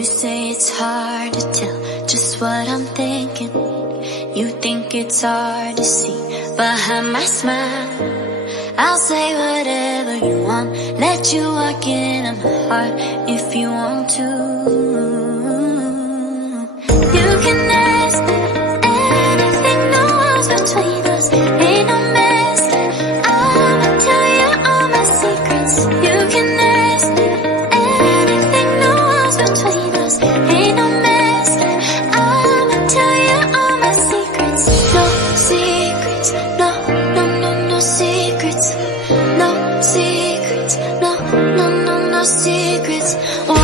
You say it's hard to tell just what I'm thinking. You think it's hard to see behind my smile. I'll say whatever you want, let you walk into my heart if you want to. You can ask me anything, no walls between us, ain't no mess. I'ma tell you all my secrets. You can ask me anything, no walls between us, ain't no mess. I'ma tell you all my secrets. No secrets, no, no, no, no secrets. No secrets, no, no, no, no secrets. Oh.